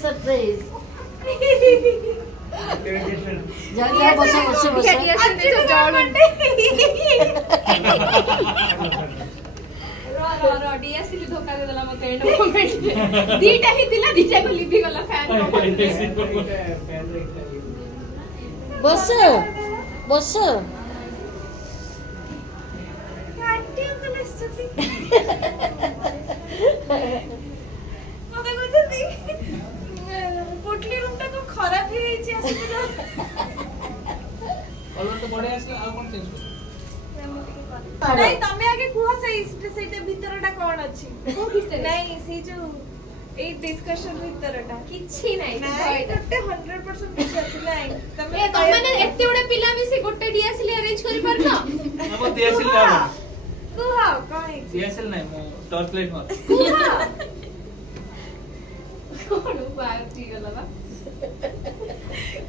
Surprise जल्दी बस बस बस डीएसएल धोखा दे देला मते एंड मोमेंट दीटा ही दिला दीटा को लिपि गला फैन बस बस आंटी अंकल स्थिति मते कहते पोटली रूमटा को खराब ही छि आसीला कलर तो बढे आसी आ कोन चेंज नहीं तमे आगे कुहा सेटा भीतरटा कोन अछि को भीतर नहीं से जो ए डिस्कशन भीतरटा किछि नहीं नहीं गोटे 100% ठीक अछि नहीं तमे तमे एते बडे पिला मिसी गोटे डीएसएल अरेंज करि परना हम डीएसएल लाबो कुहा कोन है डीएसएल नहीं मो टॉर्च लाइट मार कुहा कोन बाहर ठीक गला बा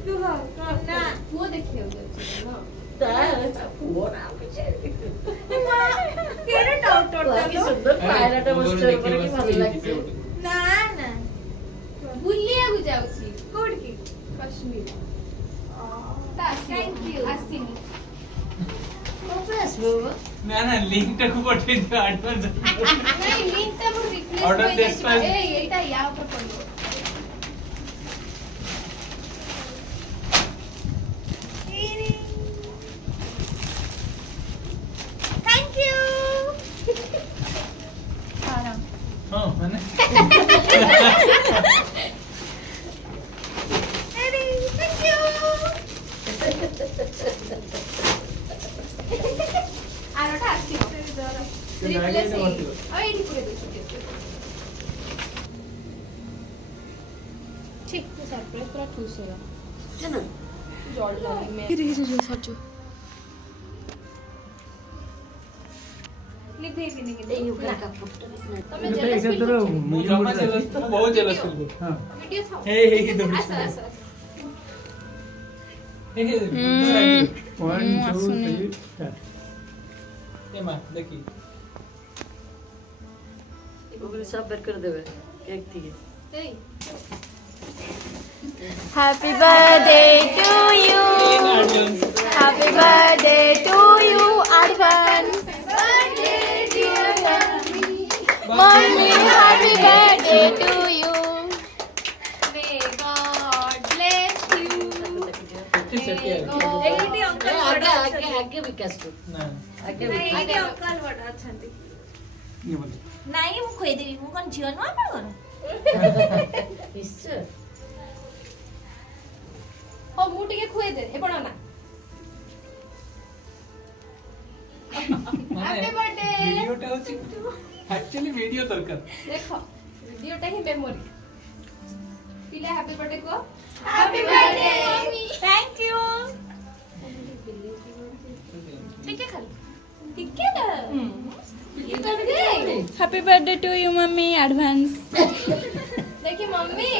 कुहा कोन ना वो देखियो अछि ना पूरा कुछ केरे डाउट की सुंदर पायराटा बसছে উপরে কি ভালো লাগছে ना ना बुलिया गु जाउची कोड की कश्मीर थैंक यू आसिनी कॉम्प्रेस बाबा ना ना लिंक टा को पठे दियो एडवांस नहीं लिंक ता वो रिप्लेस Order होई this जाय time. ए एटा या ऊपर पड़ो थैंक यू हां माने अरे थैंक यू आरोटा आसी रिप्लेस ए एडी पुरे दे ठीक तो सरप्राइज पूरा ठूस होगा জানো जल लगे में সজ্জো लिख दे भी नहीं এই উপরে কাপড়টা तमे जेलस फील करो मु जमा जेलस बहुत जेलस फील कर हां वीडियो था हे हे दौड़ ऐसा ऐसा हे हे 1 2 3 ये मां देखी ওগুলো সব বের করে দেবে এক থেকে ए Happy birthday to you. Happy birthday to you, advance. birthday dear Mommy, happy birthday to you. may god bless you Eddie uncle बड़ा আগে আগে বিকাশ কর ना আগে एडी अंकल बड़ा अछंती ये बोल नाही मु खोई देबी मु कोन जियो न आपण कोन নিশ্চয় हो मु टिके खोई दे ए पड़ो ना हैप्पी बर्थडे वीडियो टा होची एक्चुअली वीडियो दरकार देखो वीडियोटा ही मेमोरी पिला हैप्पी बर्थडे को happy birthday mummy thank you टिके खाली टिके ना ये कर दे Happy birthday to you, mommy, advance. देखिए मम्मी